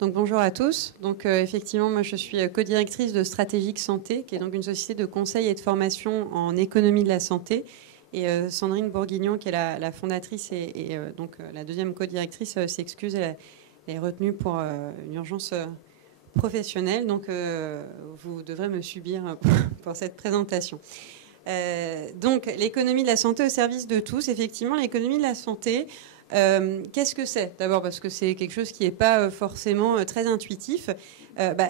Donc bonjour à tous. Donc effectivement, moi je suis co-directrice de Stratégique Santé, qui est donc une société de conseil et de formation en économie de la santé. Et Sandrine Bourguignon, qui est la fondatrice et donc la deuxième co-directrice, s'excuse, elle est retenue pour une urgence professionnelle. Donc vous devrez me subir pour cette présentation. Donc l'économie de la santé au service de tous. Effectivement, l'économie de la santé... qu'est-ce que c'est? D'abord parce que c'est quelque chose qui n'est pas forcément très intuitif.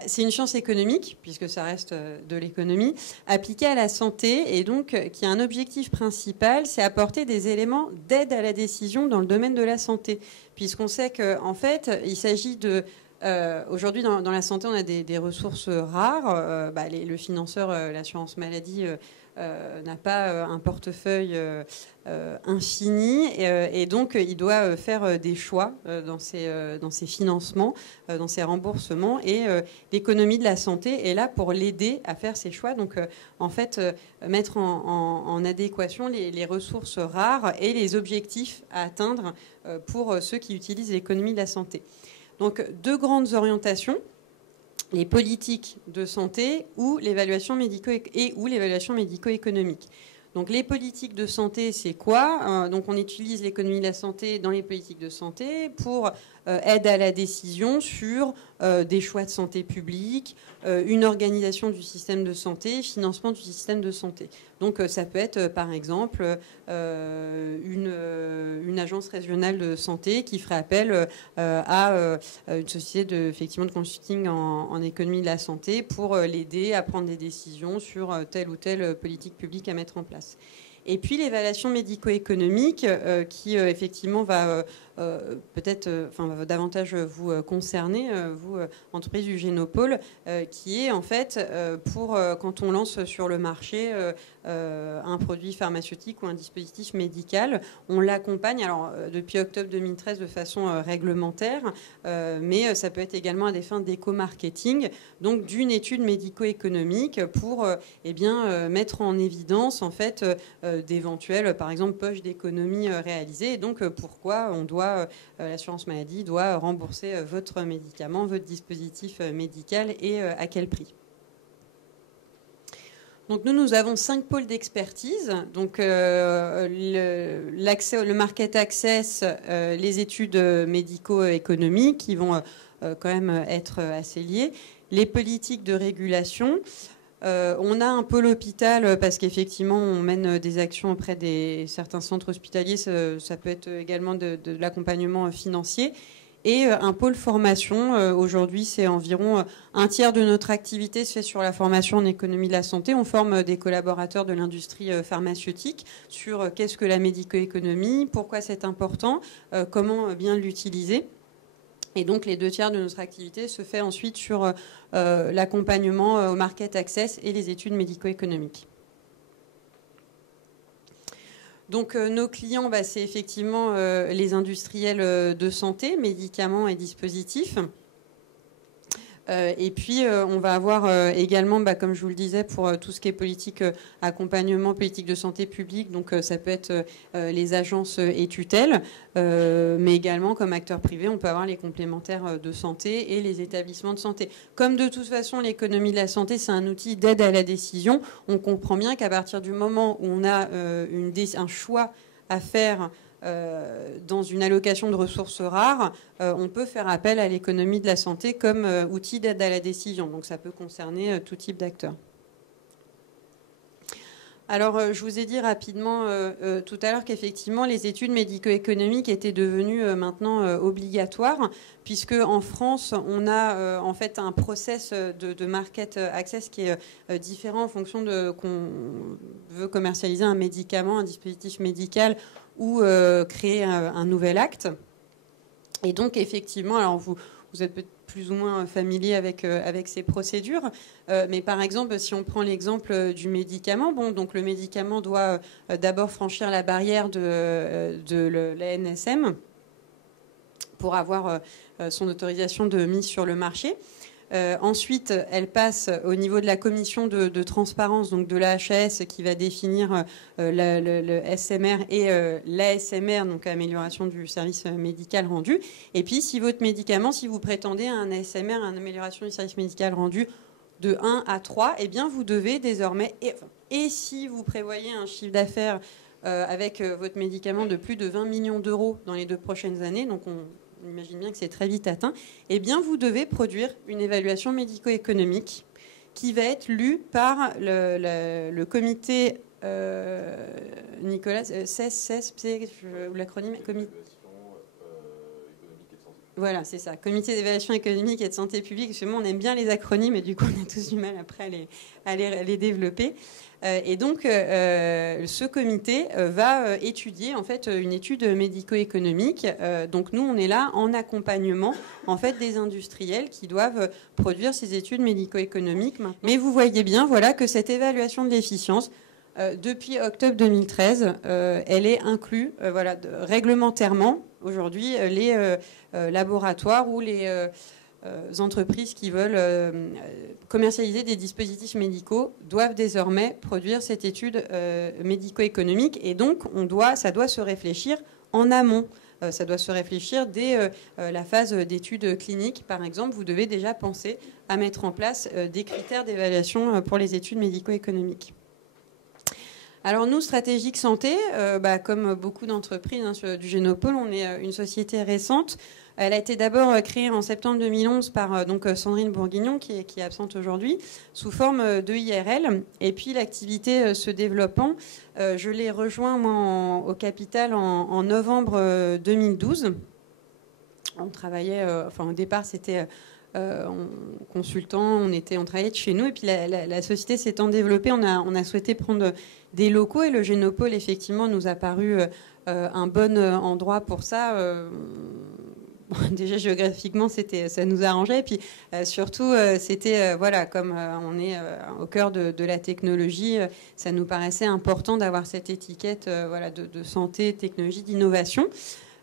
C'est une science économique, puisque ça reste de l'économie, appliquée à la santé, et donc qui a un objectif principal, c'est apporter des éléments d'aide à la décision dans le domaine de la santé. Puisqu'on sait qu'en fait, il s'agit de... aujourd'hui, dans la santé, on a des ressources rares. Le financeur, l'assurance maladie... n'a pas un portefeuille infini et donc il doit faire des choix dans ses financements, dans ses remboursements, et l'économie de la santé est là pour l'aider à faire ses choix. Donc en fait, mettre en adéquation les ressources rares et les objectifs à atteindre pour ceux qui utilisent l'économie de la santé. Donc deux grandes orientations: les politiques de santé ou l'évaluation médico-économique. Donc les politiques de santé, c'est quoi? Donc on utilise l'économie de la santé dans les politiques de santé pour aide à la décision sur des choix de santé publique, une organisation du système de santé, financement du système de santé. Donc ça peut être par exemple une agence régionale de santé qui ferait appel à une société effectivement de consulting en économie de la santé pour l'aider à prendre des décisions sur telle ou telle politique publique à mettre en place. Et puis l'évaluation médico-économique qui effectivement va peut-être va davantage vous concerner, vous, entreprise du Génopôle, qui est en fait pour quand on lance sur le marché un produit pharmaceutique ou un dispositif médical, on l'accompagne depuis octobre 2013 de façon réglementaire, mais ça peut être également à des fins d'éco-marketing, donc d'une étude médico-économique pour mettre en évidence en fait d'éventuelles, par exemple, poches d'économie réalisées, et donc pourquoi l'assurance maladie doit rembourser votre médicament, votre dispositif médical, et à quel prix. Donc nous avons 5 pôles d'expertise, donc le market access, les études médico-économiques qui vont quand même être assez liées, les politiques de régulation. On a un pôle hôpital parce qu'effectivement on mène des actions auprès de certains centres hospitaliers, ça peut être également de l'accompagnement financier, et un pôle formation. Aujourd'hui c'est environ un tiers de notre activité se fait sur la formation en économie de la santé. On forme des collaborateurs de l'industrie pharmaceutique sur qu'est-ce que la médico-économie, pourquoi c'est important, comment bien l'utiliser. Et donc, les 2 tiers de notre activité se fait ensuite sur l'accompagnement au market access et les études médico-économiques. Donc, nos clients, c'est effectivement les industriels de santé, médicaments et dispositifs. Et puis, on va avoir également, comme je vous le disais, pour tout ce qui est politique accompagnement, politique de santé publique, donc ça peut être les agences et tutelles, mais également comme acteurs privés, on peut avoir les complémentaires de santé et les établissements de santé. Comme de toute façon, l'économie de la santé, c'est un outil d'aide à la décision, on comprend bien qu'à partir du moment où on a un choix à faire dans une allocation de ressources rares, on peut faire appel à l'économie de la santé comme outil d'aide à la décision. Donc ça peut concerner tout type d'acteurs. Alors, je vous ai dit rapidement tout à l'heure qu'effectivement, les études médico-économiques étaient devenues maintenant obligatoires, puisque en France, on a en fait un process de market access qui est différent en fonction de qu'on veut commercialiser un médicament, un dispositif médical, ou créer un nouvel acte. Et donc, effectivement, alors vous êtes peut-être plus ou moins familier avec ces procédures. Mais par exemple, si on prend l'exemple du médicament, donc le médicament doit d'abord franchir la barrière de l'ANSM pour avoir son autorisation de mise sur le marché. Ensuite, elle passe au niveau de la commission de transparence, donc de l'AHS, qui va définir le SMR et l'ASMR, donc amélioration du service médical rendu. Et puis, si votre médicament, si vous prétendez à un ASMR, une amélioration du service médical rendu de 1 à 3, eh bien, vous devez désormais... Et si vous prévoyez un chiffre d'affaires avec votre médicament de plus de 20 millions d'euros dans les 2 prochaines années, donc on imagine bien que c'est très vite atteint, eh bien, vous devez produire une évaluation médico-économique qui va être lue par le comité, Nicolas, CES, l'acronyme comité. Voilà, c'est ça. Comité d'évaluation économique et de santé publique. Justement, on aime bien les acronymes et du coup, on a tous du mal après à les développer. Et donc, ce comité va étudier en fait une étude médico-économique. Donc, nous, on est là en accompagnement en fait des industriels qui doivent produire ces études médico-économiques. Mais vous voyez bien, voilà, que cette évaluation de l'efficience, depuis octobre 2013, elle est inclue, voilà, réglementairement. Aujourd'hui, les laboratoires ou les entreprises qui veulent commercialiser des dispositifs médicaux doivent désormais produire cette étude médico-économique. Et donc, ça doit se réfléchir en amont. Ça doit se réfléchir dès la phase d'études cliniques. Par exemple, vous devez déjà penser à mettre en place des critères d'évaluation pour les études médico-économiques. Alors nous, Stratégique Santé, comme beaucoup d'entreprises du Génopôle, on est une société récente. Elle a été d'abord créée en septembre 2011 par Sandrine Bourguignon, qui est absente aujourd'hui, sous forme de IRL. Et puis l'activité se développant, je l'ai rejoint moi, au Capital en novembre 2012. On travaillait, au départ c'était consultant, on travaillait de chez nous. Et puis la société s'étant développée, on a souhaité prendre des locaux et le Génopôle effectivement nous a paru un bon endroit pour ça. Déjà géographiquement, ça nous arrangeait. Et puis surtout, c'était comme on est au cœur de la technologie, ça nous paraissait important d'avoir cette étiquette de santé, technologie, d'innovation.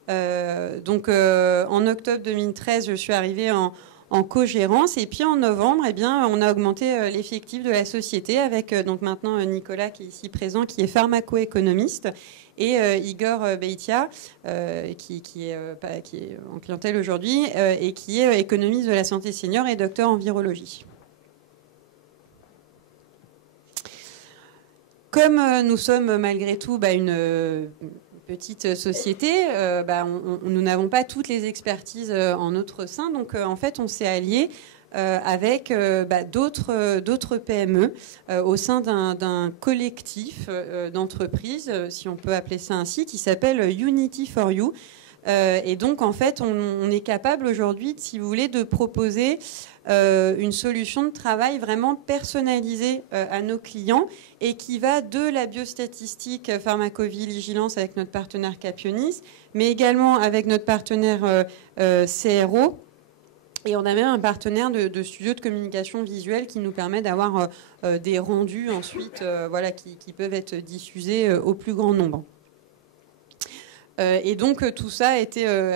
En octobre 2013, je suis arrivée en co-gérance. Et puis en novembre, on a augmenté l'effectif de la société avec donc maintenant Nicolas qui est ici présent, qui est pharmaco-économiste, et Igor Beitia, qui est en clientèle aujourd'hui et qui est économiste de la santé senior et docteur en virologie. Comme nous sommes malgré tout une petite société, nous n'avons pas toutes les expertises en notre sein. Donc, en fait, on s'est alliés avec d'autres PME au sein d'un collectif d'entreprises, si on peut appeler ça ainsi, qui s'appelle Unity for You. Et donc, en fait, on est capable aujourd'hui, si vous voulez, de proposer une solution de travail vraiment personnalisée à nos clients et qui va de la biostatistique pharmacovigilance avec notre partenaire Capionis, mais également avec notre partenaire CRO. Et on a même un partenaire de studio de communication visuelle qui nous permet d'avoir des rendus ensuite qui peuvent être diffusés au plus grand nombre. Et donc tout ça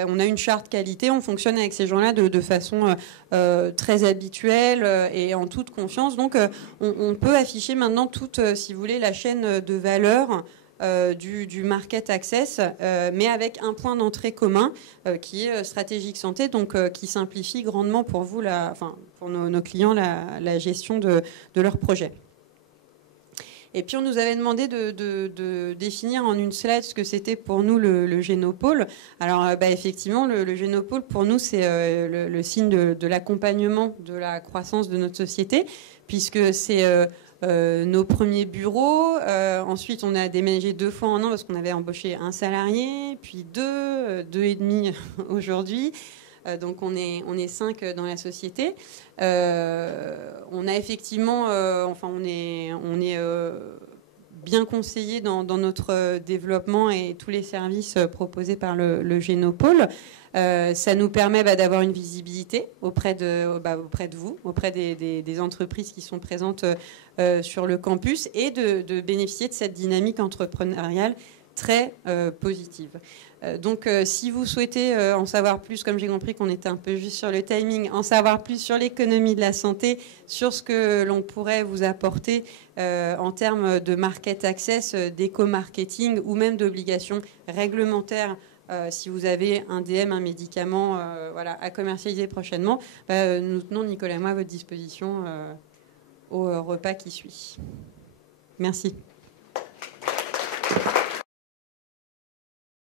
on a une charte qualité, on fonctionne avec ces gens-là de façon très habituelle et en toute confiance. Donc on peut afficher maintenant toute, si vous voulez, la chaîne de valeur du market access, mais avec un point d'entrée commun qui est Stratégique Santé, donc qui simplifie grandement pour vous, pour nos clients, la gestion de leurs projets. Et puis on nous avait demandé de définir en une slide ce que c'était pour nous le Génopôle. Alors effectivement, le Génopôle pour nous c'est le signe de l'accompagnement de la croissance de notre société, puisque c'est nos premiers bureaux. Ensuite, on a déménagé 2 fois en an parce qu'on avait embauché un salarié, puis 2 et demi aujourd'hui. Donc on est 5 dans la société. On a effectivement, on est bien conseillé dans notre développement et tous les services proposés par le Génopôle. Ça nous permet d'avoir une visibilité auprès de vous, auprès des entreprises qui sont présentes sur le campus et de bénéficier de cette dynamique entrepreneuriale très positive. Donc, si vous souhaitez en savoir plus, comme j'ai compris qu'on était un peu juste sur le timing, en savoir plus sur l'économie de la santé, sur ce que l'on pourrait vous apporter en termes de market access, d'éco-marketing ou même d'obligations réglementaires, si vous avez un DM, un médicament voilà, à commercialiser prochainement, nous tenons, Nicolas et moi, à votre disposition au repas qui suit. Merci.